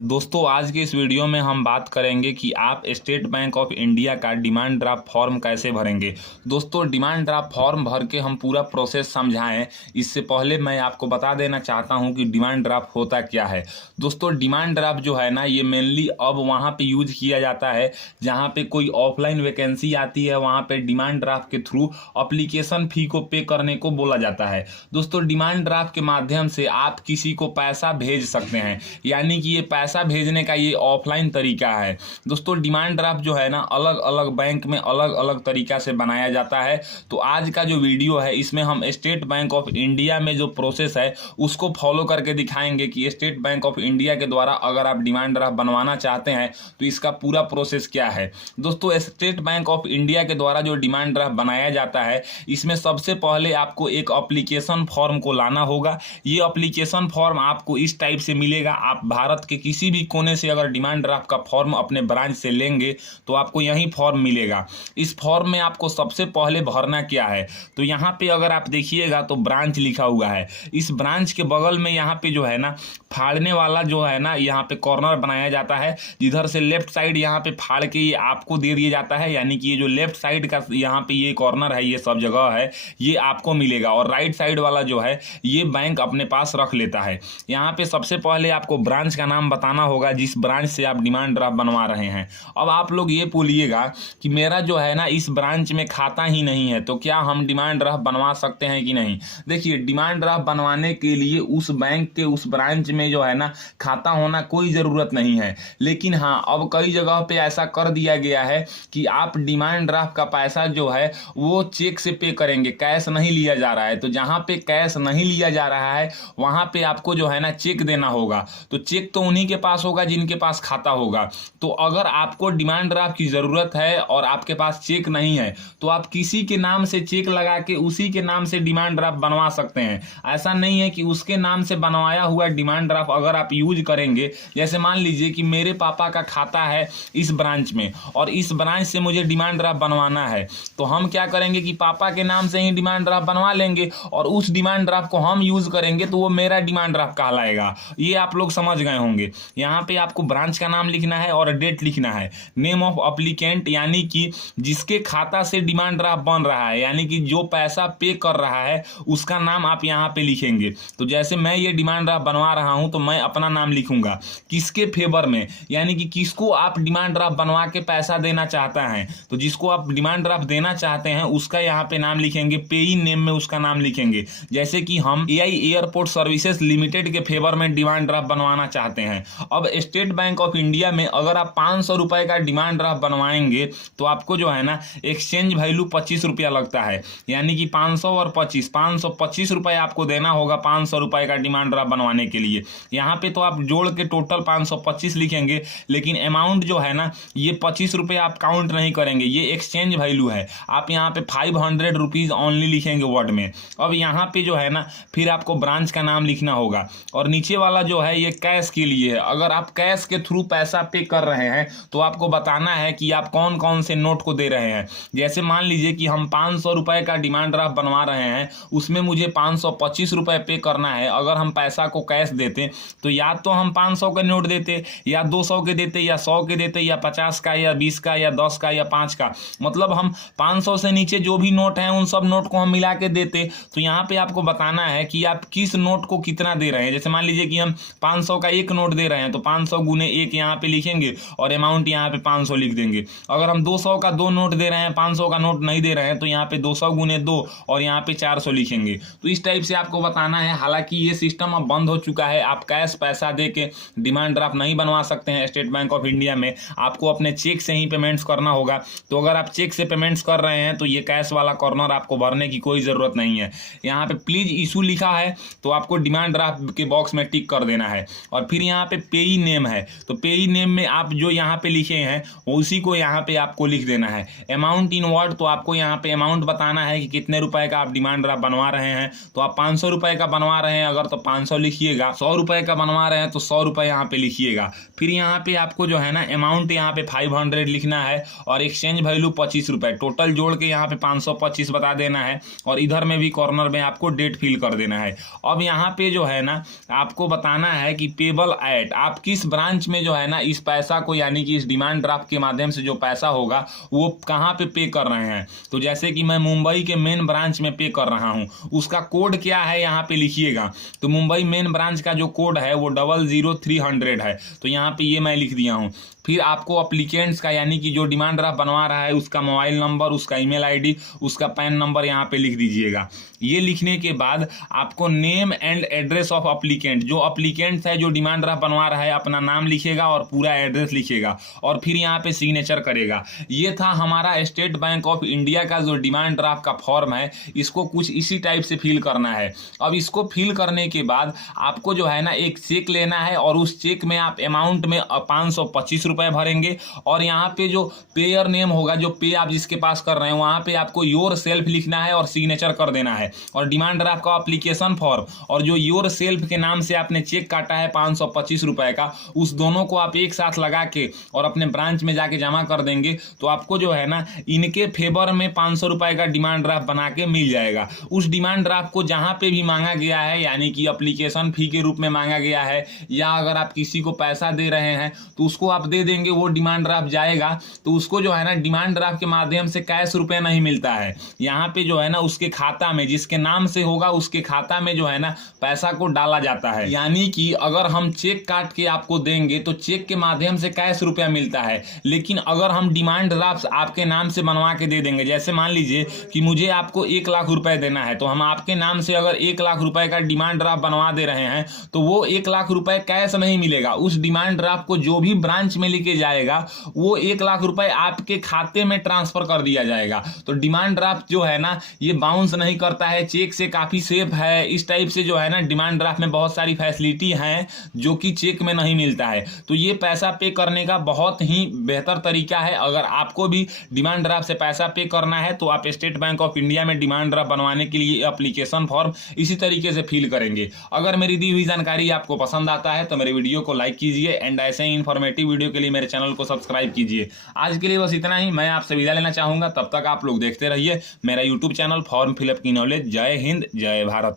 दोस्तों आज के इस वीडियो में हम बात करेंगे कि आप स्टेट बैंक ऑफ इंडिया का डिमांड ड्राफ्ट फॉर्म कैसे भरेंगे। दोस्तों डिमांड ड्राफ्ट फॉर्म भर के हम पूरा प्रोसेस समझाएं इससे पहले मैं आपको बता देना चाहता हूं कि डिमांड ड्राफ्ट होता क्या है। दोस्तों डिमांड ड्राफ्ट जो है ना ये मेनली अब वहां पे यूज किया जाता है जहां पे कोई ऑफलाइन वैकेंसी आती है, वहां पे डिमांड ड्राफ्ट के थ्रू अप्लीकेशन फी को पे करने को बोला जाता है। दोस्तों डिमांड ड्राफ्ट के माध्यम से आप किसी को पैसा भेज सकते हैं, यानी कि ये पैसा भेजने का ये ऑफलाइन तरीका है। दोस्तों डिमांड ड्राफ्ट जो है ना अलग अलग बैंक में अलग अलग तरीका से बनाया जाता है। तो आज का जो वीडियो है इसमें हम स्टेट बैंक ऑफ इंडिया में जो प्रोसेस है उसको फॉलो करके दिखाएंगे कि स्टेट बैंक ऑफ इंडिया के द्वारा अगर आप डिमांड ड्राफ्ट बनवाना चाहते हैं तो इसका पूरा प्रोसेस क्या है। दोस्तों स्टेट बैंक ऑफ इंडिया के द्वारा जो डिमांड ड्राफ्ट बनाया जाता है इसमें सबसे पहले आपको एक अप्लीकेशन फॉर्म को लाना होगा। ये अप्लीकेशन फॉर्म आपको इस टाइप से मिलेगा। आप भारत के किसी भी कोने से अगर डिमांड ड्राफ्ट का फॉर्म अपने ब्रांच से लेंगे तो आपको यही फॉर्म मिलेगा। इस फॉर्म में आपको सबसे पहले भरना क्या है, तो यहाँ पे अगर आप देखिएगा तो ब्रांच लिखा हुआ है। इस ब्रांच के बगल में यहाँ पे जो है ना फाड़ने वाला जो है ना यहाँ पे कॉर्नर बनाया जाता है, जिधर से लेफ्ट साइड यहाँ पे फाड़ के ये आपको दे दिया जाता है, यानी कि ये जो लेफ्ट साइड का यहाँ पे ये कॉर्नर है, ये सब जगह है, ये आपको मिलेगा। और राइट साइड वाला जो है ये बैंक अपने पास रख लेता है। यहाँ पे सबसे पहले आपको ब्रांच का नाम बताना होगा जिस ब्रांच से आप डिमांड ड्राफ्ट बनवा रहे हैं। अब आप लोग ये बोलिएगा कि मेरा जो है ना इस ब्रांच में खाता ही नहीं है, तो क्या हम डिमांड ड्राफ्ट बनवा सकते हैं कि नहीं। देखिए डिमांड ड्राफ्ट बनवाने के लिए उस बैंक के उस ब्रांच में जो है ना खाता होना कोई ज़रूरत नहीं है। लेकिन हाँ अब कई जगह पे ऐसा कर दिया गया है कि आप डिमांड ड्राफ्ट का पैसा जो है वो चेक से पे करेंगे, कैश नहीं लिया जा रहा है। तो जहाँ पे कैश नहीं लिया जा रहा है वहाँ पे आपको जो है ना चेक देना होगा। तो चेक तो उन्हीं के पास होगा जिनके पास खाता होगा। तो अगर आपको डिमांड ड्राफ्ट की ज़रूरत है और आपके पास चेक नहीं है तो आप किसी के नाम से चेक लगा के उसी के नाम से डिमांड ड्राफ्ट बनवा सकते हैं। ऐसा नहीं है कि उसके नाम से बनवाया हुआ डिमांड ड्राफ्ट अगर आप यूज करेंगे, जैसे मान लीजिए कि मेरे पापा का खाता है इस ब्रांच में और इस ब्रांच से मुझे डिमांड ड्राफ्ट बनवाना है, तो हम क्या करेंगे कि पापा के नाम से ही डिमांड ड्राफ्ट बनवा लेंगे और उस डिमांड ड्राफ्ट को हम यूज करेंगे तो वो मेरा डिमांड ड्राफ्ट कहलाएगा। ये आप लोग समझ गए होंगे। यहाँ पे आपको ब्रांच का नाम लिखना है और डेट लिखना है। नेम ऑफ अप्लीकेंट यानी कि जिसके खाता से डिमांड ड्राफ्ट बन रहा है, यानी कि जो पैसा पे कर रहा है उसका नाम आप यहाँ पे लिखेंगे। तो जैसे मैं ये डिमांड ड्राफ्ट बनवा रहा हूँ तो मैं अपना नाम लिखूंगा। किसके फेवर में, यानी कि किसको आप डिमांड ड्राफ्ट बनवा के पैसा देना चाहता है, तो जिसको आप डिमांड ड्राफ्ट देना चाहते हैं उसका यहाँ पे नाम लिखेंगे। पेई नेम में उसका नाम लिखेंगे। जैसे कि हम एआई एयरपोर्ट सर्विसेज लिमिटेड के फेवर में डिमांड ड्राफ्ट बनवाना चाहते हैं। अब स्टेट बैंक ऑफ इंडिया में अगर आप 500 रुपए का डिमांड ड्राफ्ट बनवाएंगे तो आपको जो है ना एक्सचेंज वैल्यू 25 रुपया लगता है, यानी कि 500 और 25 525 रुपये आपको देना होगा 500 रुपए का डिमांड ड्राफ्ट बनवाने के लिए। यहाँ पे तो आप जोड़ के टोटल 525 लिखेंगे, लेकिन अमाउंट जो है ना ये 25 रुपये आप काउंट नहीं करेंगे, ये एक्सचेंज वैल्यू है। आप यहाँ पे 500 रुपीज़ ऑनली लिखेंगे वर्ड में। अब यहाँ पे जो है ना फिर आपको ब्रांच का नाम लिखना होगा और नीचे वाला जो है ये कैश के लिए है। अगर आप कैश के थ्रू पैसा पे कर रहे हैं तो आपको बताना है कि आप कौन कौन से नोट को दे रहे हैं। जैसे मान लीजिए कि हम 500 रुपए का डिमांड ड्राफ्ट बनवा रहे हैं, उसमें मुझे 525 रुपये पे करना है। अगर हम पैसा को कैश देते तो या तो हम 500 के नोट देते या 200 के देते या 100 के देते या 50 का या 20 का या 10 का या 5 का, मतलब हम 500 से नीचे जो भी नोट हैं उन सब नोट को हम मिला के देते। तो यहाँ पे आपको बताना है कि आप किस नोट को कितना दे रहे हैं। जैसे मान लीजिए कि हम 500 का एक नोट दे रहे हैं तो 500 गुने एक यहाँ पे लिखेंगे और अमाउंट यहाँ पे 500 लिख देंगे। अगर हम 200 का 2 नोट दे रहे हैं, 500 का नोट नहीं दे रहे हैं, तो यहाँ पे 200 गुने 2 और यहाँ पे 400 लिखेंगे। तो इस टाइप से आपको बताना है। हालांकि ये सिस्टम अब बंद हो चुका है, आप कैश पैसा दे के डिमांड ड्राफ्ट नहीं बनवा सकते हैं स्टेट बैंक ऑफ इंडिया में। आपको अपने चेक से ही पेमेंट्स करना होगा। तो अगर आप चेक से पेमेंट्स कर रहे हैं तो ये कैश वाला कॉर्नर आपको भरने की कोई ज़रूरत नहीं है। यहाँ पे प्लीज़ इशू लिखा है तो आपको डिमांड ड्राफ्ट के बॉक्स में टिक कर देना है। और फिर यहाँ पे पेई नेम है तो पेई नेम में आप जो यहाँ पे लिखे हैं उसी को यहाँ पे आपको लिख देना है। अमाउंट इन वर्ड तो आपको यहाँ पे अमाउंट बताना है कि कितने रुपए का आप डिमांड ड्राफ्ट बनवा रहे हैं। तो आप 500 रुपए का बनवा रहे हैं अगर तो 500 लिखिएगा, 100 रुपए का बनवा रहे हैं तो 100 रुपये यहाँ पे लिखिएगा। फिर यहाँ पे आपको जो है ना अमाउंट यहाँ पे 500 लिखना है और एक्सचेंज वैल्यू 25 रुपये, टोटल जोड़ के यहाँ पे 525 बता देना है। और इधर में भी कॉर्नर में आपको डेट फिल कर देना है। अब यहाँ पे जो है ना आपको बताना है कि पेबल एट डेट आप किस ब्रांच में जो है ना इस पैसा को यानी कि इस डिमांड ड्राफ्ट के माध्यम से जो पैसा होगा वो कहाँ पे कर रहे हैं। तो जैसे कि मैं मुंबई के मेन ब्रांच में पे कर रहा हूँ, उसका कोड क्या है यहाँ पे लिखिएगा। तो मुंबई मेन ब्रांच का जो कोड है वो 00300 है, तो यहाँ पे ये मैं लिख दिया हूँ। फिर आपको अप्लीकेंट्स का यानी कि जो डिमांड ड्राफ्ट बनवा रहा है उसका मोबाइल नंबर, उसका ईमेल आईडी, उसका पैन नंबर यहाँ पे लिख दीजिएगा। ये लिखने के बाद आपको name and address of applicant, जो अप्लीकेंट्स है जो डिमांड ड्राफ्ट बनवा रहा है अपना नाम लिखेगा और पूरा एड्रेस लिखेगा और फिर यहाँ पे सिग्नेचर करेगा। ये था हमारा स्टेट बैंक ऑफ इंडिया का जो डिमांड ड्राफ्ट का फॉर्म है, इसको कुछ इसी टाइप से फिल करना है। अब इसको फिल करने के बाद आपको जो है ना एक चेक लेना है और उस चेक में आप अमाउंट में 525 रुपए भरेंगे और यहाँ पे जो पेयर नेम होगा, जो पे आप जिसके पास कर रहे हैं वहाँ पे आपको योर सेल्फ लिखना है और सिग्नेचर कर देना है। और डिमांड ड्राफ्ट का एप्लीकेशन फॉर्म और जो योर सेल्फ के नाम से आपने चेक काटा है 525 रुपए का, उस दोनों को आप एक साथ लगा के और अपने ब्रांच में जाके जमा कर देंगे तो आपको जो है ना इनके फेवर में 500 रुपए का डिमांड ड्राफ्ट बना के मिल जाएगा। उस डिमांड ड्राफ्ट को जहां पे भी मांगा गया है यानी कि एप्लीकेशन फी के रूप में मांगा गया है या अगर आप किसी को पैसा दे रहे हैं तो उसको आप दे देंगे, वो डिमांड ड्राफ्ट जाएगा। तो उसको जो है ना डिमांड ड्राफ्ट के माध्यम से कैश रुपए नहीं मिलता है, यहाँ पे जो है ना उसके खाता में जिसके नाम से होगा उसके खाता में जो है ना पैसा को डाला जाता है। यानी कि अगर हम चेक काट के आपको देंगे तो चेक के माध्यम से कैश रुपया मिलता है, लेकिन अगर हम डिमांड ड्राफ्ट आपके नाम से बनवा के दे देंगे, जैसे मान लीजिए कि मुझे आपको 1 लाख रुपए देना है तो हम आपके नाम से अगर 1 लाख रुपए का डिमांड ड्राफ्ट बनवा दे रहे हैं तो वो 1 लाख रुपए कैश नहीं मिलेगा। उस डिमांड ड्राफ्ट को जो भी ब्रांच में लेके जाएगा वो 1 लाख रुपए आपके खाते में ट्रांसफर कर दिया जाएगा। तो डिमांड ड्राफ्ट जो है ना ये बाउंस नहीं करता है, चेक से काफी सेफ है। इस टाइप से जो है ना डिमांड ड्राफ्ट में बहुत सारी फैसिलिटी हैं जो कि चेक में नहीं मिलता है। तो ये पैसा पे करने का बहुत ही बेहतर तरीका है। अगर आपको भी डिमांड ड्राफ्ट से पैसा पे करना है तो आप स्टेट बैंक ऑफ इंडिया में डिमांड ड्राफ्ट बनवाने के लिए एप्लीकेशन फॉर्म इसी तरीके से फिल करेंगे। अगर मेरी दी हुई जानकारी आपको पसंद आता है तो मेरे वीडियो को लाइक कीजिए एंड ऐसे ही इन्फॉर्मेटिव वीडियो के लिए मेरे चैनल को सब्सक्राइब कीजिए। आज के लिए बस इतना ही, मैं आपसे विदा लेना चाहूंगा। तब तक आप लोग देखते रहिए मेरा यूट्यूब चैनल फॉर्म फिलअप की नॉलेज। जय हिंद, जय भारत।